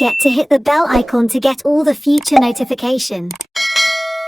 forget to hit the bell icon to get all the future notification.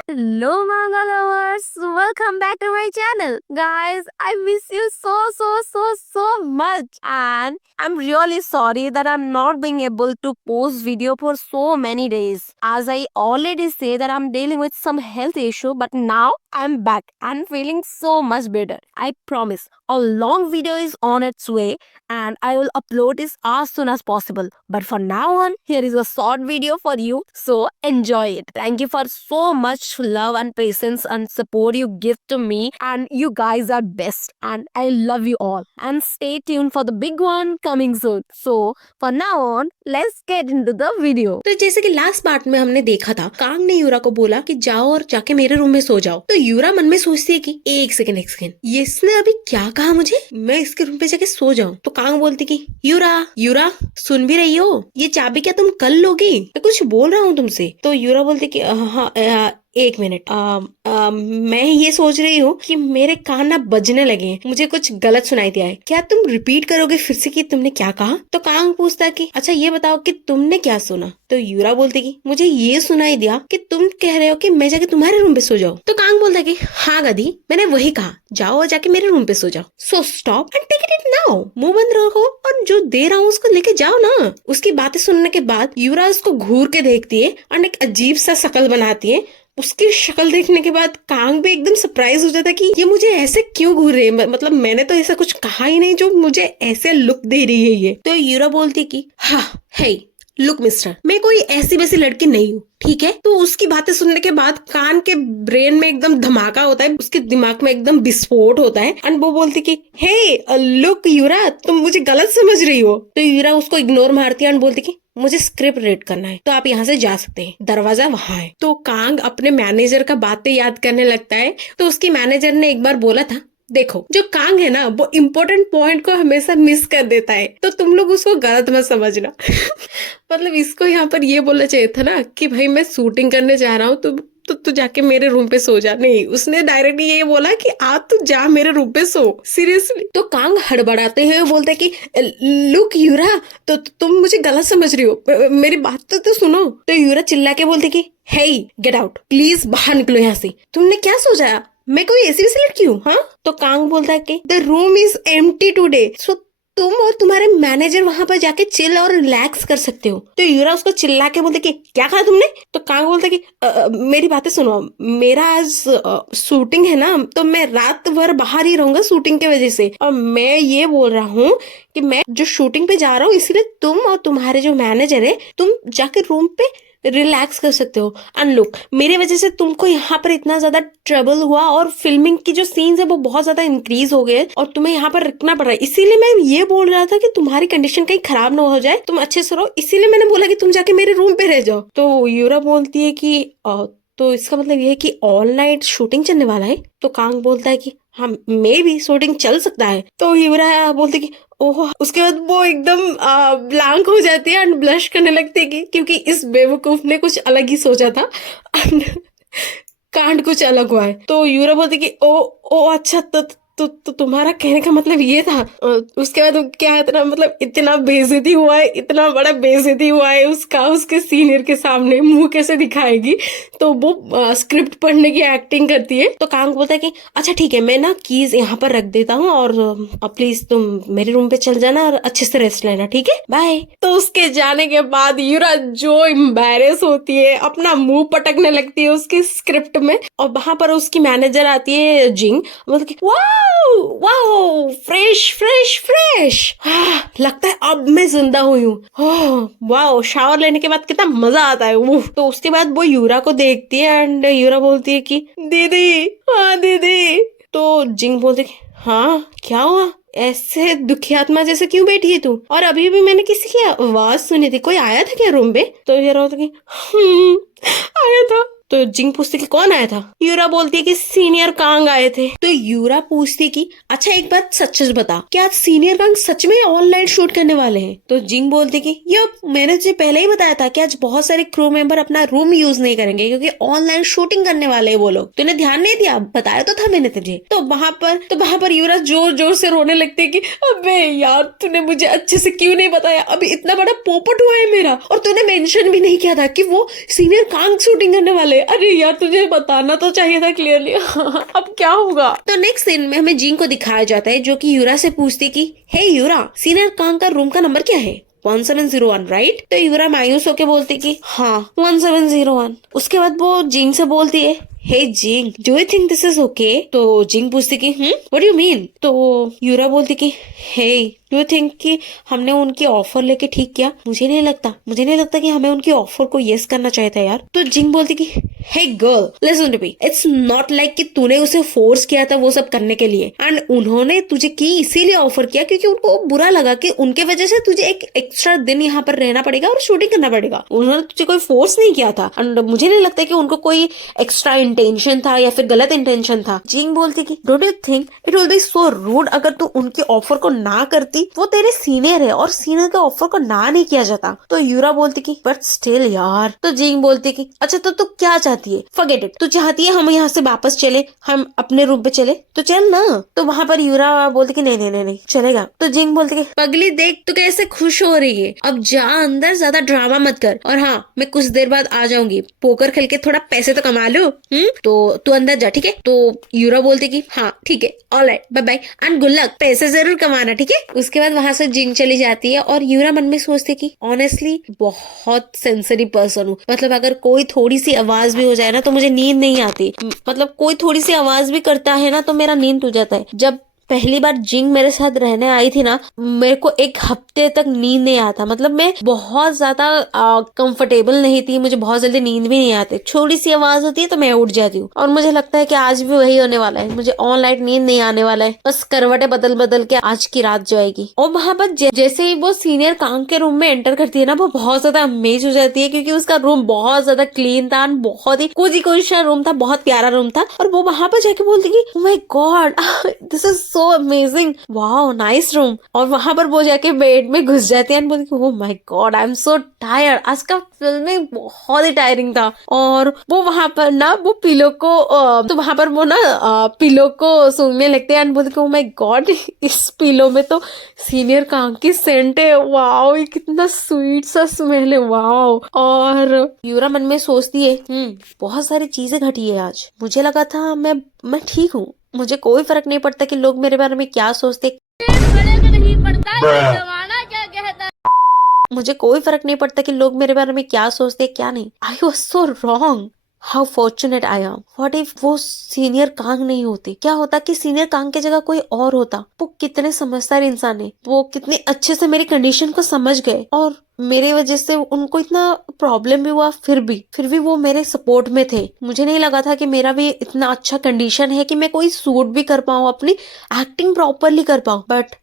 Hello manga lovers, welcome back to my channel. Guys, I miss you so much, and I'm really sorry that I'm not being able to post video for so many days. As I already say that I'm dealing with some health issue, but now I'm back and feeling so much better. I promise a long video is on its way and I will upload this as soon as possible. But for now on, here is a short video for you, so enjoy it. Thank you for so much love and patience and support you give to me, and you guys are best and I love you all. And stay tuned for the big one coming soon. So for now on, let's get into the video. तो जैसे कि last part में हमने देखा था, Kong ने यूरा को बोला कि जाओ और जाके मेरे रूम में सो जाओ। तो यूरा मन में सोचती है कि एक सेकंड ये इसने अभी क्या कहा मुझे, मैं इसके रूम पे जाके सो जाऊं। तो कांग बोलती कि यूरा यूरा सुन भी रही हो, ये चाबी क्या तुम कल लोगी, मैं कुछ बोल रहा हूँ तुमसे। तो यूरा बोलती कि हाँ एक मिनट, मैं ये सोच रही हूँ कि मेरे कान ना बजने लगे हैं, मुझे कुछ गलत सुनाई दिया है, क्या तुम रिपीट करोगे फिर से कि तुमने क्या कहा। तो कांग पूछता कि अच्छा ये बताओ कि तुमने क्या सुना। तो यूरा बोलती कि मुझे ये सुनाई दिया कि तुम कह रहे हो कि मैं जाके तुम्हारे रूम पे सो जाऊं। तो कांग बोलता कि हाँ गधी, मैंने वही कहा, जाओ और जाके मेरे रूम पे सो जाओ। So stop and take it now, मुंह बंद रखो और जो दे रहा हूँ उसको लेके जाओ ना। उसकी बातें सुनने के बाद यूरा उसको घूर के देखती है और एक अजीब सा शक्ल बनाती है। उसकी शक्ल देखने के बाद कांग भी एकदम सरप्राइज हो जाता है कि ये मुझे ऐसे क्यों घूर रही है, मतलब मैंने तो ऐसा कुछ कहा ही नहीं जो मुझे ऐसे लुक दे रही है ये। तो यूरा बोलती कि हाँ है, लुक मिस्टर, मैं कोई ऐसी वैसी लड़की नहीं हूँ, ठीक है। तो उसकी बातें सुनने के बाद कान के ब्रेन में एकदम धमाका होता है, उसके दिमाग में एकदम विस्फोट होता है एंड वो बोलती कि हे लुक यूरा, तुम मुझे गलत समझ रही हो। तो यूरा उसको इग्नोर मारती है एंड बोलती कि मुझे स्क्रिप्ट रीड करना है, तो आप यहाँ से जा सकते हैं, दरवाजा वहां है। तो कांग अपने मैनेजर का बातें याद करने लगता है। तो उसकी मैनेजर ने एक बार बोला था, देखो जो कांग है ना वो इम्पोर्टेंट पॉइंट को हमेशा मिस कर देता है, तो तुम लोग उसको गलत मत समझना। मतलब इसको यहाँ पर ये बोलना चाहिए था ना कि भाई मैं शूटिंग करने जा रहा हूँ, तो जाके मेरे रूम पे सो जा। नहीं, उसने डायरेक्टली ये बोला कि आप तू जा मेरे रूम पे सो, सीरियसली। तो कांग हड़बड़ाते हुए बोलता है कि लुक यूरा, तो तुम मुझे गलत समझ रही हो, मेरी बात तो सुनो। तो यूरा चिल्ला के बोलते कि हे गेट आउट, प्लीज बाहर निकलो यहाँ से, तुमने क्या सोचा मैं कोई ऐसी वैसी लड़की हूँ, हाँ। तो कांग बोलता है कि the room is empty today, so तुम और तुम्हारे मैनेजर वहां पर जाके चिल और रिलैक्स कर सकते हो। तो यूरा उसको चिल्ला के बोलते कि क्या कहा तुमने। तो कांग बोलता कि मेरी बातें सुनो, मेरा आज शूटिंग है ना, तो मैं रात भर बाहर ही रहूंगा शूटिंग की वजह से, और मैं ये बोल रहा हूँ कि मैं जो शूटिंग पे जा रहा हूँ इसीलिए तुम और तुम्हारे जो मैनेजर है तुम जाके रूम पे रिलैक्स कर सकते हो। एंड लुक, मेरी वजह से तुमको यहाँ पर इतना ज्यादा ट्रबल हुआ और फिल्मिंग की जो सीन्स है वो बहुत ज्यादा इंक्रीज हो गए और तुम्हें यहाँ पर रुकना पड़ रहा है, इसीलिए मैं ये बोल रहा था कि तुम्हारी कंडीशन कहीं खराब ना हो जाए, तुम अच्छे से रहो, इसीलिए मैंने बोला कि तुम जाके मेरे रूम पे रह जाओ। तो यूरा बोलती है कि तो इसका मतलब ये है कि ऑल नाइट शूटिंग चलने वाला है। तो कांग बोलता है कि हाँ मे भी शूटिंग चल सकता है। तो यूरा बोलती कि ओह। उसके बाद वो एकदम ब्लैंक हो जाती है एंड ब्लश करने लगती है क्योंकि इस बेवकूफ ने कुछ अलग ही सोचा था एंड कांड कुछ अलग हुआ है। तो यूरा बोलती कि ओ अच्छा, तो तुम्हारा कहने का मतलब ये था। उसके बाद क्या इतना बेइज्जती हुआ है, इतना बड़ा बेइज्जती हुआ है उसका, उसके सीनियर के सामने मुंह कैसे दिखाएगी। तो वो स्क्रिप्ट पढ़ने की एक्टिंग करती है। तो कांग बोलता है कि अच्छा ठीक है, मैं ना कीज यहाँ पर रख देता हूँ और प्लीज तुम मेरे रूम पे चल जाना और अच्छे से रेस्ट लेना, ठीक है, बाय। तो उसके जाने के बाद यूरा जो एम्बैरेस होती है, अपना मुंह पटकने लगती है उसकी स्क्रिप्ट में, और वहां पर उसकी मैनेजर आती है जिंग, मतलब कि वाओ फ्रेश, लगता है अब मैं जिंदा हुई हूँ। वाओ, शावर लेने के बाद कितना मजा आता है वो। तो उसके बाद वो यूरा को देखती है एंड यूरा बोलती है कि दीदी, हाँ दीदी। तो जिंग बोलती है हाँ क्या हुआ, ऐसे दुखी आत्मा जैसे क्यों बैठी है तू, और अभी भी मैंने किसी की आवाज सुनी थी, कोई आया था क्या रूम पे। तो ये कि आया था। तो जिंग पूछती कि कौन आया था। यूरा बोलती है कि सीनियर कांग आए थे। तो यूरा पूछती कि अच्छा एक बात सच सच बता, क्या आज सीनियर कांग सच में ऑनलाइन शूट करने वाले हैं? तो जिंग बोलती कि यो मैंने तुझे पहले ही बताया था कि आज बहुत सारे क्रू मेंबर अपना रूम यूज नहीं करेंगे क्योंकि ऑनलाइन शूटिंग करने वाले हैं वो लोग। तूने ध्यान नहीं दिया? बताया तो था मैंने तुझे। तो वहां पर यूरा जोर जोर से रोने लगती है कि अबे यार तूने मुझे अच्छे से क्यों नहीं बताया, अभी इतना बड़ा पोपट हुआ है मेरा, और तूने मेंशन भी नहीं किया था कि वो सीनियर कांग शूटिंग करने वाले। अरे यार तुझे बताना तो चाहिए था क्लियरली। अब क्या होगा? तो नेक्स्ट सीन में हमें जिंग को दिखाया जाता है जो कि यूरा से पूछती कि हे यूरा, सीनियर कांग का रूम का नंबर क्या है? 1701 राइट? तो यूरा मायूस होके बोलती कि हाँ 1701। उसके बाद वो जिंग से बोलती है hey Jing, do you think this is okay? तो जिंग पूछती कि व्हाट डू यू मीन? तो यूरा बोलती कि हे डू यू थिंक कि हमने उनकी ऑफर लेके ठीक किया? मुझे नहीं लगता कि हमें उनकी ऑफर को यस करना चाहिए था यार। तो जिंग बोलती कि hey girl, listen to me, it's not like कि तूने उसे फोर्स किया था वो सब करने के लिए, एंड उन्होंने तुझे की इसीलिए ऑफर किया क्योंकि उनको बुरा लगा कि उनके वजह से तुझे एक एक्स्ट्रा दिन यहाँ पर रहना पड़ेगा और शूटिंग करना पड़ेगा। उन्होंने तुझे कोई फोर्स नहीं किया था, एंड मुझे नहीं लगता कि उनको कोई एक्स्ट्रा इंटेंशन था या फिर गलत इंटेंशन था। जिंग बोलती कि don't you think it will be so rude अगर तू उनकी ऑफर को ना करती? वो तेरे सीनियर है और सीनियर के ऑफर को ना नहीं किया जाता। तो यूरा बोलती कि बट स्टिल यार। तो जिंग बोलती कि अच्छा तो तू क्या चाहती है? फॉरगेट इट, तू चाहती है हम यहाँ से वापस चले, हम अपने रूम पे चले? तो चल ना। तो वहां पर यूरा बोलती कि नहीं चलेगा। तो जिंग बोलती कि पगली देख तू कैसे खुश हो रही है, अब जा अंदर, ज्यादा ड्रामा मत कर, और हाँ मैं कुछ देर बाद आ जाऊंगी, पोकर खेल के थोड़ा पैसे तो कमा लो। तो तू अंदर जा, ठीक है? तो यूरा बोलती कि हाँ ठीक है, alright, bye bye and good luck, पैसे जरूर कमाना, ठीक है? उसके बाद वहां से जिंग चली जाती है और यूरा मन में सोचती कि ऑनेस्टली बहुत सेंसिटिव पर्सन हूँ, मतलब अगर कोई थोड़ी सी आवाज भी हो जाए ना तो मुझे नींद नहीं आती, मतलब कोई थोड़ी सी आवाज भी करता है ना तो मेरा नींद टूट जाता है। जब पहली बार जिंग मेरे साथ रहने आई थी ना, मेरे को एक हफ्ते तक नींद नहीं आता, मतलब मैं बहुत ज्यादा कंफर्टेबल नहीं थी, मुझे बहुत जल्दी नींद भी नहीं आती, छोटी सी आवाज होती है तो मैं उठ जाती हूँ। और मुझे लगता है कि आज भी वही होने वाला है, मुझे ऑन नाइट नींद नहीं आने वाला है, बस करवटें बदल बदल के आज की रात जाएगी। और वहां पर जैसे ही वो सीनियर कांग के रूम में एंटर करती है ना, वो बहुत ज्यादा अमेज हो जाती है क्योंकि उसका रूम बहुत ज्यादा क्लीन था, बहुत ही कोजी सा रूम था, बहुत प्यारा रूम था। और वो वहां पर जाके बोलती कि oh my God, this is so amazing, wow nice room. और वहां पर वो जाके बेड में घुस जाती है और बोलती oh my God I am so tired, आज का फिल्मिंग बहुत ही टायरिंग था। और वो वहां पर ना वो पिलो को तो वहां पर वो ना पिलो को सूंघने लगते हैं और बोलते ओह माय गॉड, इस पिलो में तो सीनियर कांग की सेंट है, वाओ ये कितना स्वीट सा स्मेल है, वाओ। और यूरा मन में सोचती है बहुत सारी चीजें घटी है आज, मुझे लगा था मैं ठीक हूँ, मुझे कोई फर्क नहीं पड़ता कि लोग मेरे बारे में क्या सोचते, मुझे कोई फर्क नहीं पड़ता कि लोग मेरे बारे में क्या सोचते क्या नहीं। I was so wrong, how fortunate I am. What if वो सीनियर कांग नहीं होते? क्या होता कि सीनियर कांग की जगह कोई और होता? वो कितने समझदार इंसान है, वो कितने अच्छे से मेरी कंडीशन को समझ गए और मेरे वजह से उनको इतना प्रॉब्लम भी हुआ, फिर भी वो मेरे सपोर्ट में थे। मुझे नहीं लगा था कि मेरा भी इतना अच्छा कंडीशन है कि मैं कोई सूट भी कर पाऊँ, अपनी एक्टिंग प्रॉपरली कर पाऊँ। बट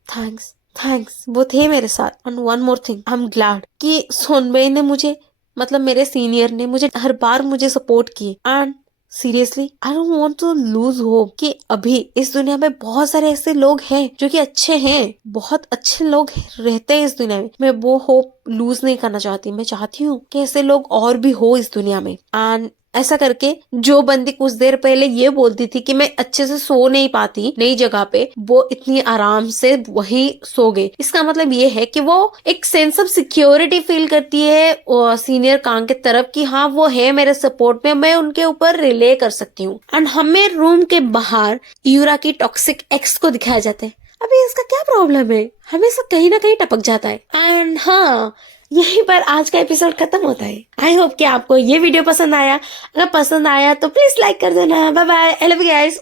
थैंक्स वो थे मेरे साथ। And one more thing, I am glad कि सोनबई ने मुझे, मतलब मेरे सीनियर ने मुझे हर बार मुझे सपोर्ट किए। And seriously I don't want to lose hope कि अभी इस दुनिया में बहुत सारे ऐसे लोग हैं जो कि अच्छे हैं, बहुत अच्छे लोग रहते हैं इस दुनिया में। मैं वो होप लूज नहीं करना चाहती, मैं चाहती हूँ कि ऐसे लोग और भी हो इस दुनिया में। एंड ऐसा करके जो बंदी कुछ देर पहले ये बोलती थी कि मैं अच्छे से सो नहीं पाती नई जगह पे, वो इतनी आराम से वहीं सो गई। इसका मतलब ये है कि वो एक सेंस ऑफ सिक्योरिटी फील करती है सीनियर कांग के तरफ कि हाँ वो है मेरे सपोर्ट में, मैं उनके ऊपर रिले कर सकती हूँ। एंड हमें रूम के बाहर यूरा की टॉक्सिक एक्स को दिखाया जाता है। अभी इसका क्या प्रॉब्लम है, हमेशा कहीं ना कहीं टपक जाता है। एंड हाँ, यहीं पर आज का एपिसोड खत्म होता है। आई होप कि आपको ये वीडियो पसंद आया, अगर पसंद आया तो प्लीज लाइक कर देना। Bye bye, I love you guys.